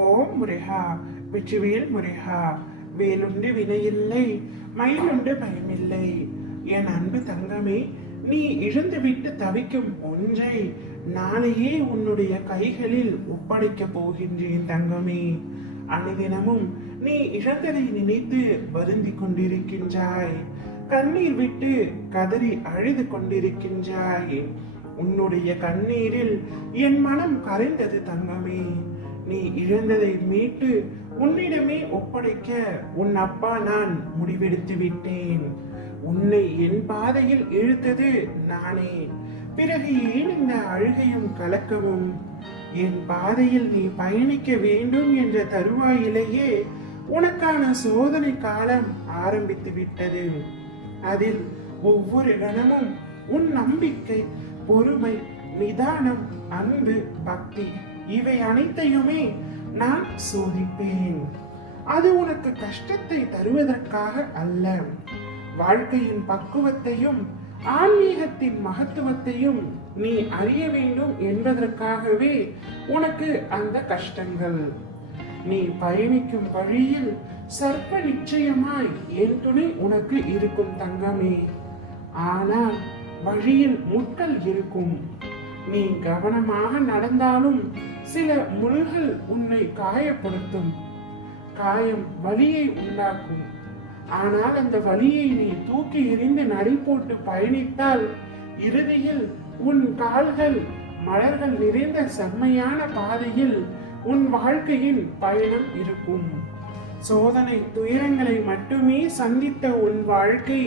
ஓம் முருகா, வெற்றிவேல் முருகா. வேலுண்டு வினையில்லை, மயிலுண்டு பயமில்லை. என் அன்பு தங்கமே, நீ இழந்துவிட்டு தவிக்கும் ஒன்றை நாளையே உன்னுடைய கைகளில் ஒப்படைக்கப் போகின்றேன் தங்கமே. அனுதினமும் நீ இழந்ததை நினைத்து வருந்திக் கொண்டிருக்கின்றாய், கண்ணீர் விட்டு கதறி அழுது கொண்டிருக்கின்றாய். உன்னுடைய கண்ணீரில் என் மனம் கரைந்தது தங்கமே. நீ இழந்ததை மீட்டு உன்னிடமே ஒப்படைக்க உன் அப்பா நான் முடிவெடுத்து விட்டேன். உன்னை என் பாதையில் இழுத்தது நானே. பிறகு ஏன் இந்த அழுகையும் கலக்கமும்? என் பாதையில் நீ பயணிக்க வேண்டும் என்ற தருவாயிலேயே உனக்கான சோதனை காலம் ஆரம்பித்து விட்டது. அதில் ஒவ்வொரு கணமும் உன் நம்பிக்கை, பொறுமை, நிதானம், அன்பு, பக்தி இவை அனைத்தையுமே நான் சோதிப்பேன். அது உனக்கு கஷ்டத்தை தருவதற்காக அல்ல, வாழ்க்கையின் பக்குவத்தையும் ஆன்மீகத்தின் மகத்துவத்தையும் நீ அறிய வேண்டும் என்பதற்காகவே உனக்கு அந்த கஷ்டங்கள். நீ பயணிக்கும் வழியில் சர்ப்ப நிச்சயமாய் என் துணை உனக்கு இருக்கும் தங்கமே. ஆனால் வழியில் முட்கள் இருக்கும். நீ கவனமாக நடந்தாலும் சில முள்கள் உன்னை காயப்படுத்தும். காயம் வலியை உண்டாக்கும். ஆனால் அந்த வலியை நீ தூக்கி எறிந்து நடை போட்டு பயணித்தால் இறுதியில் உன் கால்கள் மலர்கள் நிறைந்த செம்மையான பாதையில் உன் வாழ்க்கையின் பயணம் இருக்கும். சோதனை துயரங்களை மட்டுமே சந்தித்த உன் வாழ்க்கை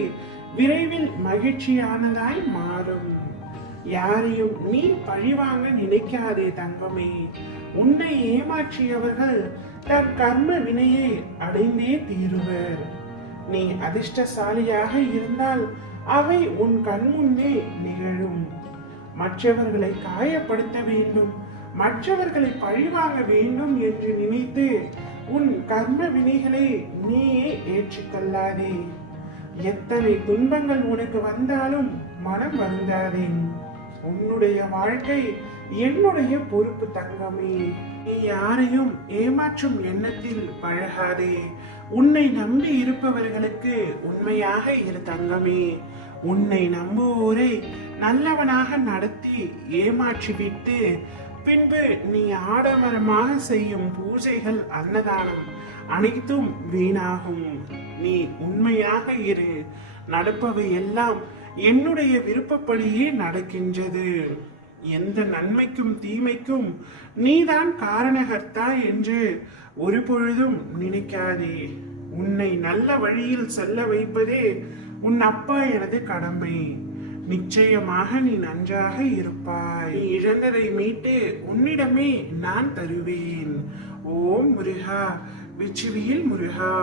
விரைவில் மகிழ்ச்சியானதாய் மாறும். யாரையும் நீ பழிவாங்க நினைக்காதே தங்கமே. உன்னை ஏமாற்றியவர்கள் தன் கர்ம வினையை அடைந்தே தீருவர். நீ அதிர்ஷ்டசாலியாக இருந்தால் அவை உன் கண்முன்னே நிகழும். மற்றவர்களை காயப்படுத்த வேண்டும், மற்றவர்களை பழிவாங்க வேண்டும் என்று நினைத்து உன் கர்ம வினைகளை நீயே ஏற்றுக்கொள்ளாதே. எத்தனை துன்பங்கள் உனக்கு வந்தாலும் மனம் வருந்தாதே. உன்னுடைய வாழ்க்கை என்னுடைய பொறுப்பு தங்கமே. நீ யாரையும் ஏமாற்றும் எண்ணத்தில் பழகாதே. உன்னை நம்பி இருப்பவர்களுக்கு உண்மையாக இரு தங்கமே. உன்னை நம்புவோரை நல்லவனாக நடத்தி ஏமாற்றிவிட்டு பின்பு நீ ஆடம்பரமாக செய்யும் பூஜைகள், அன்னதானம் அனைத்தும் வீணாகும். நீ உண்மையாக இரு. நடப்பவை எல்லாம் என்னுடைய விருப்பப்படியே நடக்கின்றது. எந்த நன்மைக்கும் தீமைக்கும் நீதான் காரணகர்த்தா என்று ஒரு பொழுதும் நினைக்காதே. உன்னை நல்ல வழியில் செல்ல வைப்பதே உன் அப்பா எனது கடமை. நிச்சயமாக நீ நன்றாக இருப்பாய். நீ இழந்ததை மீட்டு உன்னிடமே நான் தருவேன். ஓம் முருகா, வெற்றிவேல் முருகா.